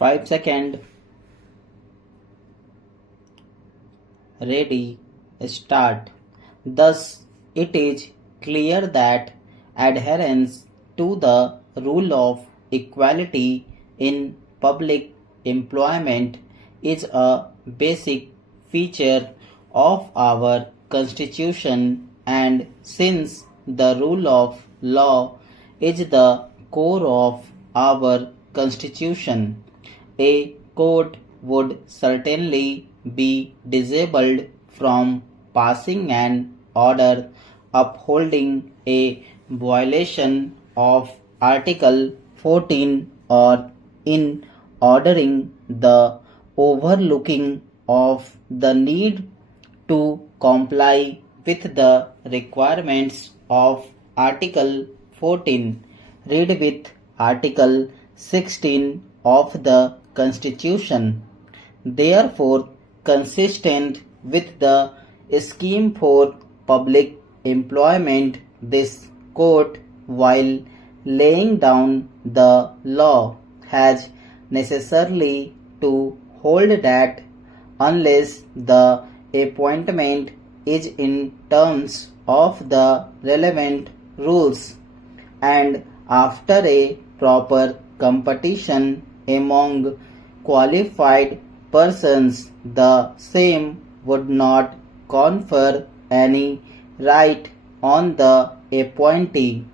5 seconds. Ready, start. Thus, it is clear that adherence to the rule of equality in public employment is a basic feature of our Constitution, and since the rule of law is the core of our Constitution, a court would certainly be disabled from passing an order upholding a violation of Article 14 or in ordering the overlooking of the need to comply with the requirements of Article 14. Read with Article 16 of the Constitution. Therefore, consistent with the scheme for public employment, this court, while laying down the law, has necessarily to hold that unless the appointment is in terms of the relevant rules and after a proper competition among qualified persons, the same would not confer any right on the appointee.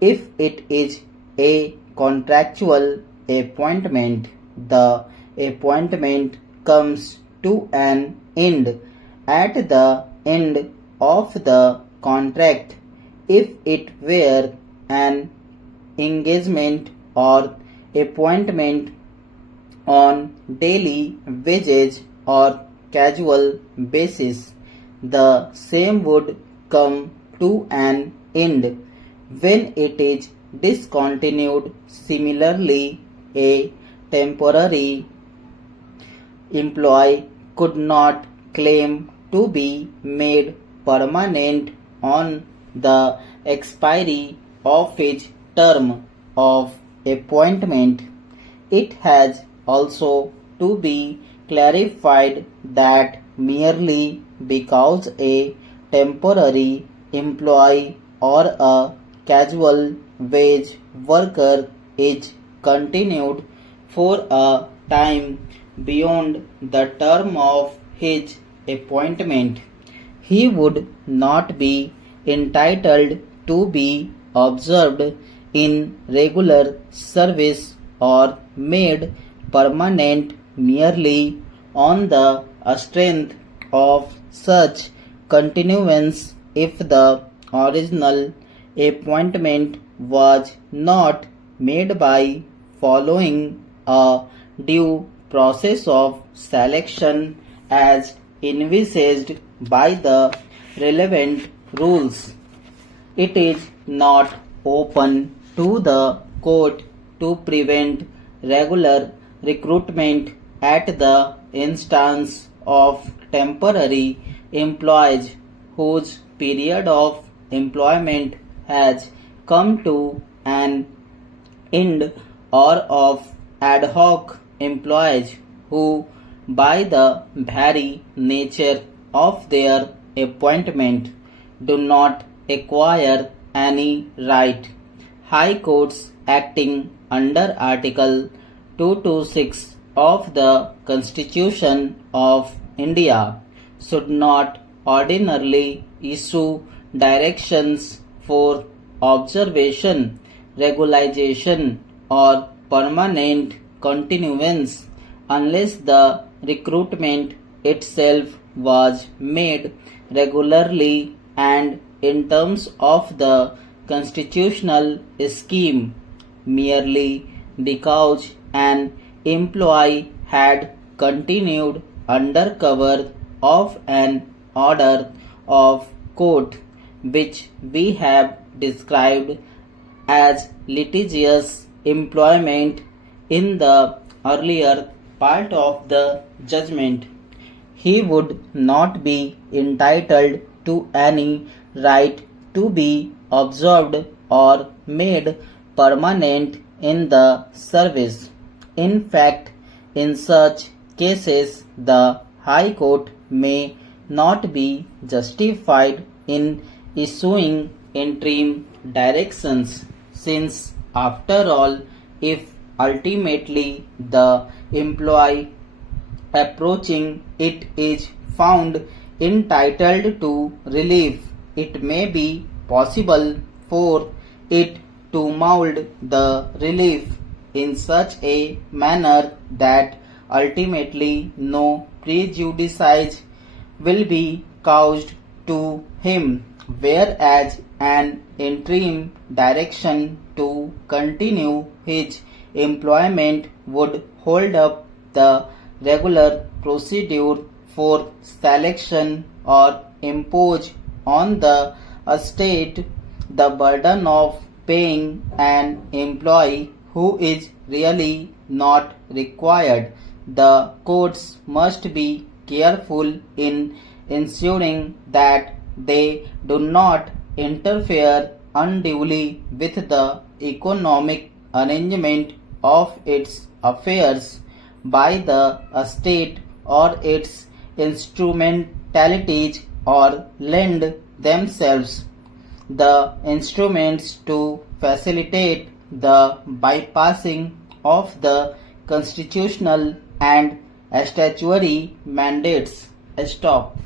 If it is a contractual appointment, the appointment comes to an end at the end of the contract. If it were an engagement or appointment on daily wages or casual basis, the same would come to an end when it is discontinued. Similarly, a temporary employee could not claim to be made permanent on the expiry of his term of appointment. It has also to be clarified that merely because a temporary employee or a casual wage worker is continued for a time beyond the term of his appointment, he would not be entitled to be observed in regular service or made permanent merely on the strength of such continuance if the original appointment was not made by following a due process of selection as envisaged by the relevant rules. It is not open to the court to prevent regular recruitment at the instance of temporary employees whose period of employment has come to an end or of ad hoc employees who, by the very nature of their appointment, do not acquire any right. High courts acting under Article 226 of the Constitution of India should not ordinarily issue directions for observation, regularization, or permanent continuance unless the recruitment itself was made regularly and in terms of the constitutional scheme. Merely because an employee had continued under cover of an order of court which we have described as litigious employment in the earlier part of the judgment, he would not be entitled to any right to be observed or made permanent in the service. In fact, in such cases, the High Court may not be justified in issuing interim directions, since, after all, if ultimately the employee approaching it is found entitled to relief, it may be possible for it to mold the relief in such a manner that ultimately no prejudice will be caused to him, whereas an interim direction to continue his employment would hold up the regular procedure for selection or impose on the estate the burden of paying an employee who is really not required. The courts must be careful in ensuring that they do not interfere unduly with the economic arrangement of its affairs by the estate or its instrumentalities, or lend themselves the instruments to facilitate the bypassing of the constitutional and statutory mandates. Stop.